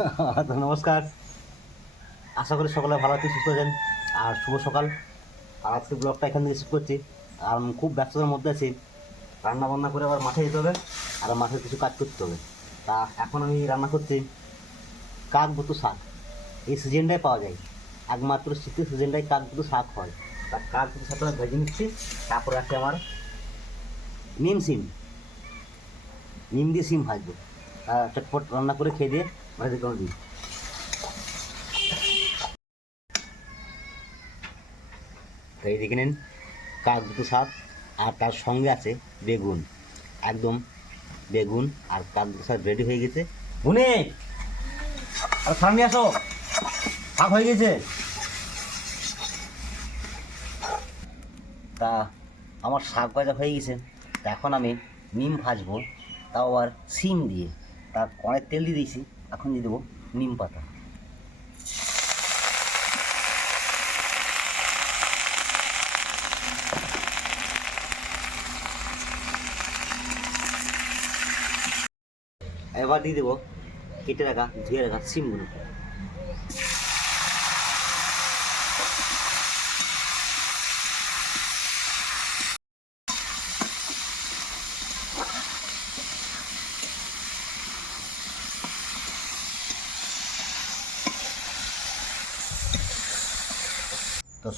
তো নমস্কার। আশা করি সকলে ভালো আছেন, সুস্থ আছেন, আর শুভ সকাল। আর আজকে ব্লগটা এখান থেকে শুরু করছি। আর খুব ব্যস্ততার মধ্যে আছি। রান্না বান্না করে আবার মাঠে যেতে হবে আর মাঠে কিছু কাজ করতে হবে। তা এখন আমি রান্না করছি কাক বুতু শাক। এই সিজনটাই পাওয়া যায়। একমাত্র শীতের সিজনটাই কাক বুতু শাক হয়। তা কাক বুতু শাকটা ভেজে নিচ্ছি, তারপরে আছে আমার নিম সিম। নিম দিয়ে সিম ভাজবো। চটপট রান্না করে খেয়ে দিয়ে বাড়িতে কোনো দিই তো এই দেখে নিন, কাক দুটো শাক আর তার সঙ্গে আছে বেগুন। একদম বেগুন আর কাক দুটো শাক রেডি হয়ে গেছে। বুনে আর সামনে আসো। শাক হয়ে গেছে। তা আমার শাক ভাজা হয়ে গেছে। তা এখন আমি নিম ভাজবো। তাও আবার সিম দিয়ে। তার অনেক তেল দিয়ে দিয়েছি। এখন দিয়ে দেবো নিম পাতা। এবার দিয়ে দেবো কেটে রাখা ধুয়ে রাখা সিমগুলো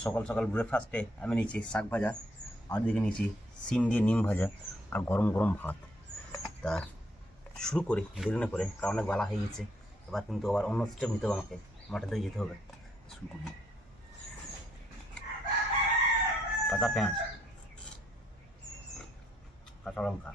সকাল সকাল ব্রেকফাস্টে আমি নিয়েছি শাক ভাজা, আর দিকে নিয়েছি সিম দিয়ে নিম ভাজা আর গরম গরম ভাত। তা শুরু করি দেরি করে, কারণ অনেক বেলা হয়ে গেছে। এবার কিন্তু আবার অন্য স্টেপ নিতে হবে আমাকে মাঠে যেতে হবে। শুরু করি। কাঁচা পেঁয়াজ, কাঁচা লঙ্কা।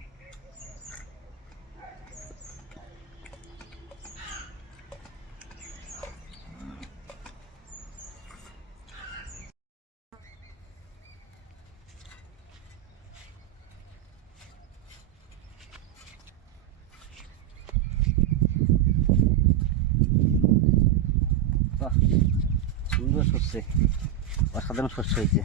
শস্যে অসাধারণ শস্য হয়েছে।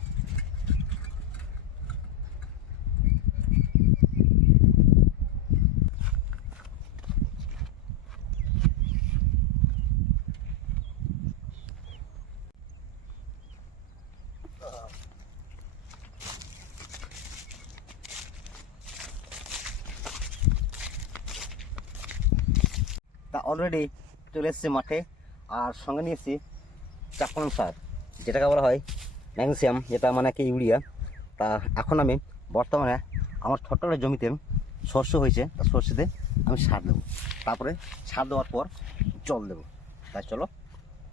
তা অলরেডি চলে এসছে মাঠে আর সঙ্গে নিয়েছি চাপান সার। যেটাকে বলা হয় ম্যাগনেসিয়াম যেটা মানে কি ইউরিয়া তা এখন আমি বর্তমানে আমার ছোট্ট একটা জমিতে শস্য হয়েছে তা শস্যতে আমি সার দেবো। তারপরে সার দেওয়ার পর জল দেবো। তাই চলো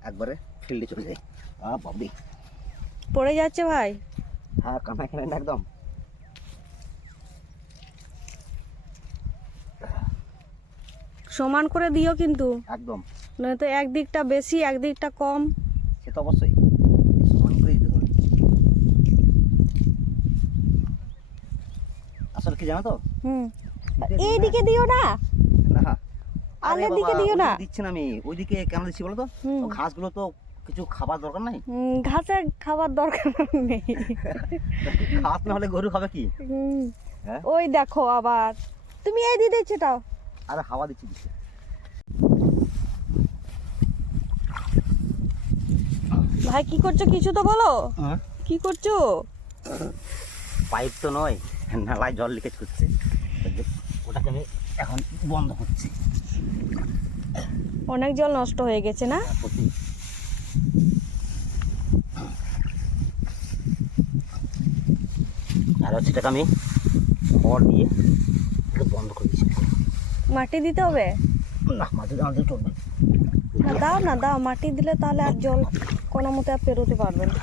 একবারে ফিল্ডে চলে যাই। আ বাবি পড়ে যাচ্ছে ভাই। হ্যাঁ কান্না এখানে না একদম। সমান করে দিও কিন্তু। একদম। নয়তো একদিকটা বেশি একদিকটা কম। সে তো অবশ্যই সমান করে দিতে হবে আসলে কি জানো তো? হুম। শীতের এই দিনে- দিকে দিও না। না। আরে আলের দিকে দিও না। দিচ্ছি না আমি। ওইদিকে কেন দিচ্ছি বলো তো? ঘাসগুলো তো কিছু খাবার দরকার নাই? ঘাসে খাবার দরকার নেই। ঘাস না হলে গরু খাবে কি? হ্যাঁ? ওই দেখো আবার। তুমি এই দিয়ে দিচ্ছ তাও। আরে হাওয়া দিচ্ছি দিচ্ছি। ভাই কি করছ? কিছু তো বলো। কি করছ? পাইপ তো নয়। নালায় জল লিকেজ করছে। ওটাকে আমি এখন বন্ধ করছি। অনেক জল নষ্ট হয়ে গেছে না? আর হচ্ছে এটাকে আমি খড় দিয়ে বন্ধ করে দিচ্ছি। মাটি দিতে হবে? না মাঝে আমাদের চলবে না দাও না দাও। মাটি দিলে তাহলে আর জল কোনো মতে আর পেরোতে পারবে না।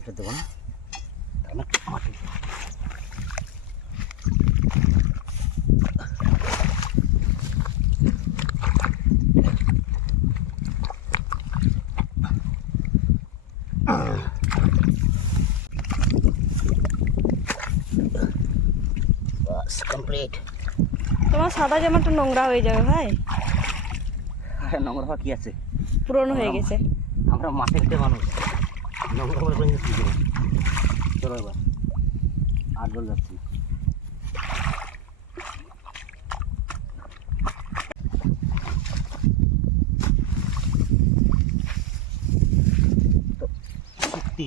এটা দেবো না। মাটি সাদা জামাটা নোংরা হয়ে যাবে ভাই। নোংরা হওয়া কি আছে? পুরনো হয়ে গেছে। আমরা মাঠের খেতে মানুষ। নোংরা করে কোনো চলো এবার আট বল যাচ্ছি। সত্যি।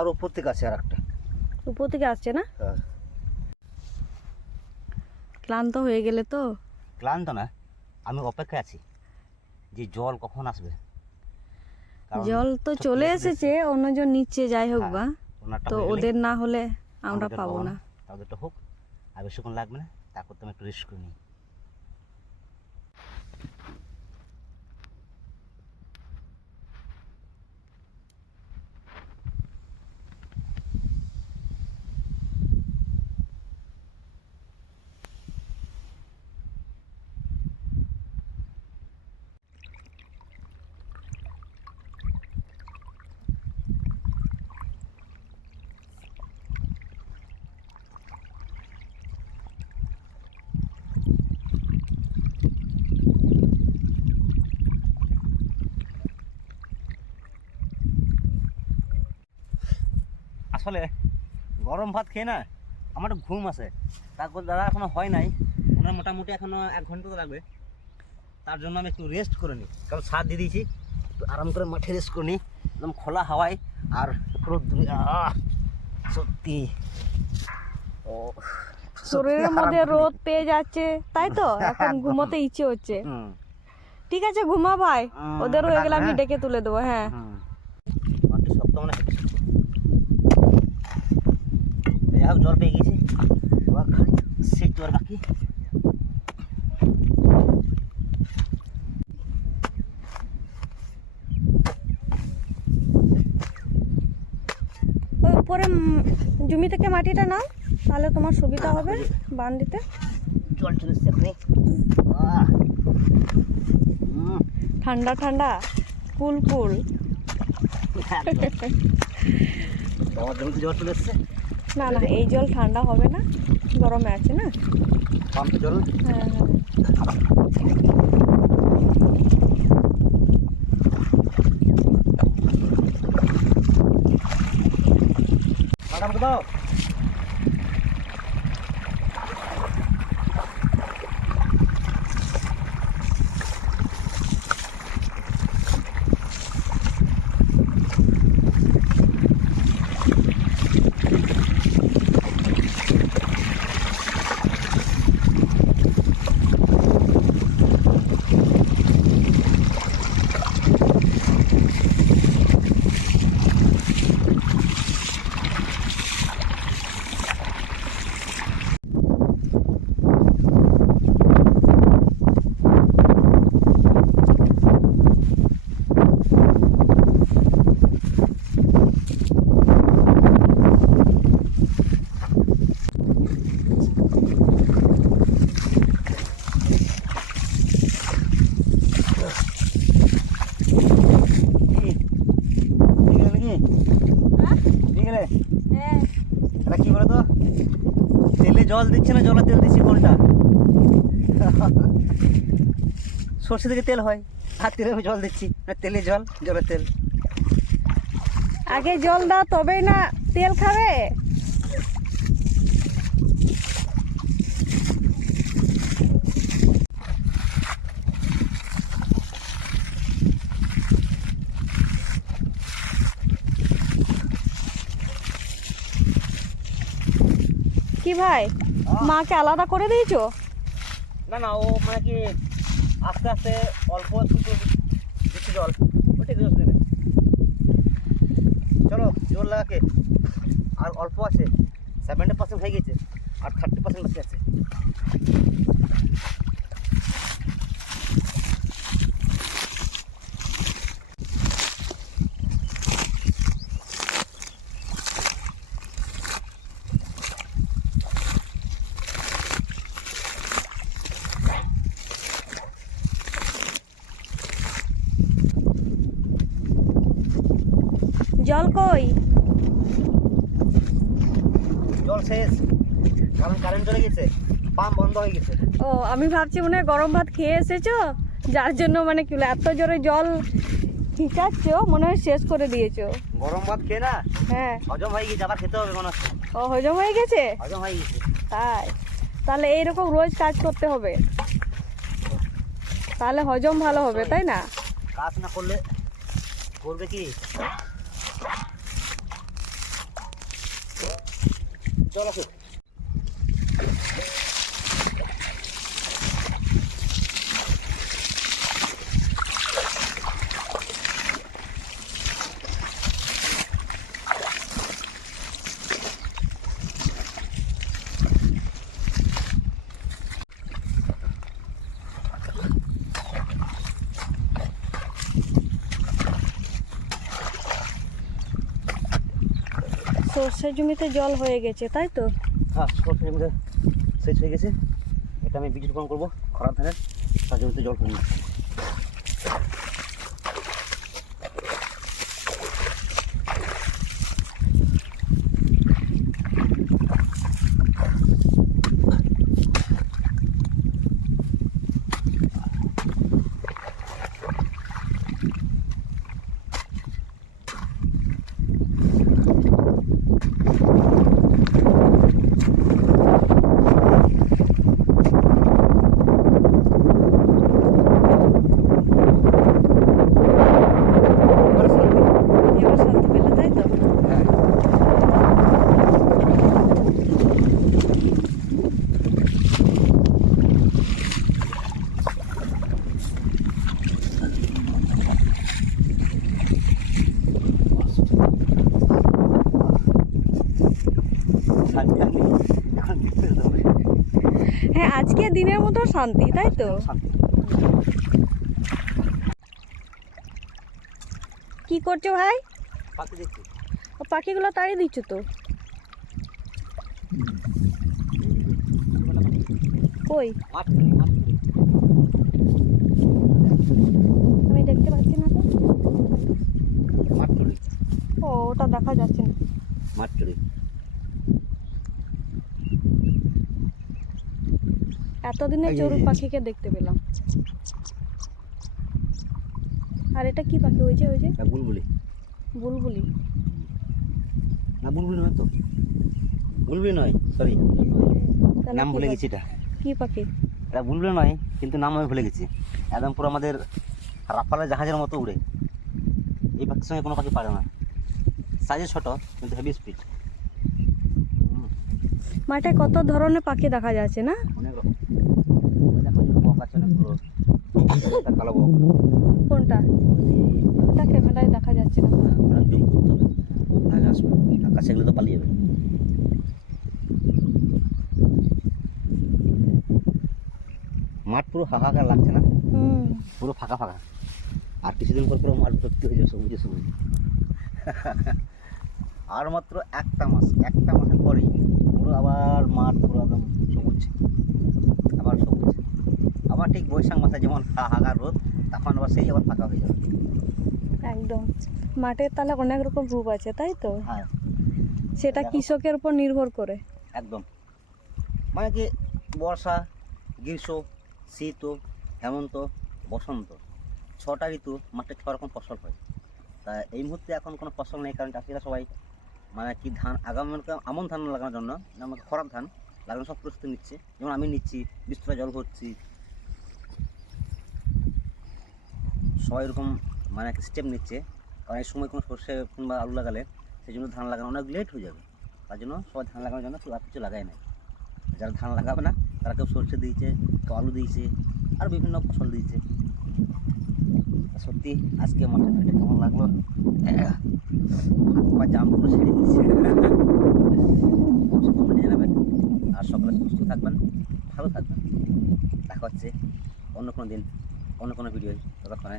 আর উপর থেকে আছে আর একটা উপর থেকে আসছে না? হ্যাঁ। ক্লান্ত হয়ে গেলে তো? ক্লান্ত না আমি অপেক্ষায় আছি যে জল কখন আসবে। জল তো চলে এসেছে অন্যজন নিচ্ছে যাই হোক হ্যাঁ, বা। তো ওদের না হলে আমরা পাবো না। তাদেরটা হোক আর বেশিক্ষণ লাগবে না তারপর তো আমি একটু রেস্ট করে নিই। আসলে গরম ভাত খেয়ে না আমার ঘুম আসে তারপর দাদা এখনও হয় নাই। ওনার মোটামুটি এখনও এক ঘণ্টা তো লাগবে। তার জন্য আমি একটু রেস্ট করে নিই। কারণ সার দিয়ে দিয়েছি। একটু আরাম করে মাঠে রেস্ট করে নিই। একদম খোলা হাওয়ায়। আর আহ, সত্যি। ও শরীরের মধ্যে রোদ পেয়ে যাচ্ছে। তাই তো? এখন ঘুমোতে ইচ্ছে হচ্ছে। ঠিক আছে ঘুমা ভাই। ওদের হয়ে গেলে আমি হ্যাঁ। ডেকে তুলে দেবো হ্যাঁ। শক্ত মানে। যাই জল পেয়ে গেছি। এবার খালি সেই তো বাকি। উপরে জমি থেকে মাটিটা নাও তাহলে তোমার সুবিধা হবে বান দিতে জল চলে এসছে ঠান্ডা ঠান্ডা কুল কুল। তোমার জমিতে জল চলে এসছে। না না এই জল ঠান্ডা হবে না গরমে আছে না? পাম্পে জল? হ্যাঁ হ্যাঁ। ম্যাডামকে দাও কি? দিয়ে গেলে নাকি? দিয়ে গেলে? হ্যাঁ কি বলতো? তেলে জল দিচ্ছে না জলে তেল দিচ্ছি কোনটা? সর্ষে থেকে তেল হয়, আর তেলে জল দিচ্ছি তেলে জল, জলের তেল। আগে জল দাও, তবেই না তেল খাবে। কি ভাই? মাকে আলাদা করে দিয়েছ? না না ও মানে কি আস্তে আস্তে অল্প একটু বেশি জল ওটা জোর দেবে। চলো জল লাগাকে। আর অল্প আছে সেভেন্টি পার্সেন্ট হয়ে গেছে আর থার্টি পার্সেন্ট বাকি আছে জল কই জল শেষ কারণ কারেন্ট চলে গেছে হয়ে গেছে। ও আমি ভাবছি মনে হয় গরম ভাত খেয়ে এসেছ যার জন্য মানে কি এত জোরে জল ঠিকাচ্ছ মনে হয় শেষ করে দিয়েছ। গরম ভাত খেয়ে না? হ্যাঁ। হজম হয়ে গেছে আবার খেতে হবে মনে হচ্ছে। ও হজম হয়ে গেছে? হজম হয়ে গেছে। তাই। তাহলে এইরকম রোজ কাজ করতে হবে। তাহলে হজম ভালো হবে তাই না? কাজ না করলে করবে কি? জল আছে সর্ষের জমিতে জল হয়ে গেছে, তাই তো? হ্যাঁ সর্ষে জমিতে শেষ হয়ে গেছে। এটা আমি বীজ রোপণ করব, খরার ধানের, তার জমিতে জল হয়ে এবার শান্তি পেলে তাই তো শান্তি আর নেই। এখন দেখতে যেতে হবে। হ্যাঁ আজকে দিনের মতো শান্তি তাই তো? কি করছ ভাই? ও পাখিগুলো তাড়িয়ে দিচ্ছ তো। কই? আমি দেখতে পাচ্ছি না তো। ও ওটা দেখা যাচ্ছে না। মাঠ এতদিনে চড়ুই পাখিকে দেখতে পেলাম। আর এটা কি পাখি? ওই যে ওই যে। বুলবুলি। বুলবুলি। না বুলবুলি নয় তো। বুলবুলি নয় সরি নাম ভুলে গেছি এটা। কি পাখি? এটা বুলবুলি নয় কিন্তু নাম আমি ভুলে গেছি। একদম পুরো আমাদের রাফালের জাহাজের মতো উড়ে। এই পাখির সঙ্গে কোনো পাখি পারে না। সাইজে ছোট কিন্তু হেভি স্পিড মাঠে কত ধরনের পাখি দেখা যাচ্ছে না? অনেক রকম ওই দেখো যে বক আছে অনেকগুলো একটা কালো কোনটা? ওটা ক্যামেরায় দেখা যাচ্ছে না। জুম করতে হবে। আগে আসবে। আকাশে গেলে তো পালিয়ে যাবে। মাঠ পুরো হাহাকার লাগছে না? পুরো ফাঁকা ফাঁকা। আর কিছুদিন পর পুরো মাঠ ভর্তি হয়ে যাবে সবুজে সবুজ। আর মাত্র একটা মাস একটা মাসের পরেই পুরো আবার মাঠ পুরো একদম সবুজ। আবার সবুজ। আবার ঠিক বৈশাখ মাসে যেমন হাহাকার রোদ তখন আবার সেই আবার ফাঁকা হয়ে যাবে। একদম। মাঠের তাহলে অনেক রকম রূপ আছে তাই তো? হ্যাঁ। সেটা কৃষকের উপর নির্ভর করে। একদম। মানে কি বর্ষা গ্রীষ্ম শীত হেমন্ত বসন্ত ছটা ঋতু মাঠে ছ রকম ফসল হয়। তা এই মুহূর্তে এখন কোনো ফসল নেই কারণ চাষিরা সবাই মানে কি ধান আগামী আমন ধান লাগানোর জন্য আমাকে খরার ধান লাগানোর সব প্রস্তুতি নিচ্ছে। যেমন আমি নিচ্ছি বিস্তৃত জল ভরছি সবাই এরকম মানে একটা স্টেপ নিচ্ছে। কারণ এই সময় কোনো সর্ষে কিংবা আলু লাগালে সেই জন্য ধান লাগানো অনেক লেট হয়ে যাবে। তার জন্য সবাই ধান লাগানোর জন্য আর কিছু লাগায় না যারা ধান লাগাবে না তারা কেউ সর্ষে দিয়েছে কেউ আলু দিয়েছে আর বিভিন্ন ফসল দিয়েছে। সত্যি আজকে মাঠে ফেটে কেমন লাগল? আহ, হাত পা জাম করে ছেড়ে দিচ্ছে আর সকলে সুস্থ থাকবেন ভালো থাকবেন। দেখা হচ্ছে অন্য কোনো দিন। অন্য কোনো ভিডিও ততক্ষণে।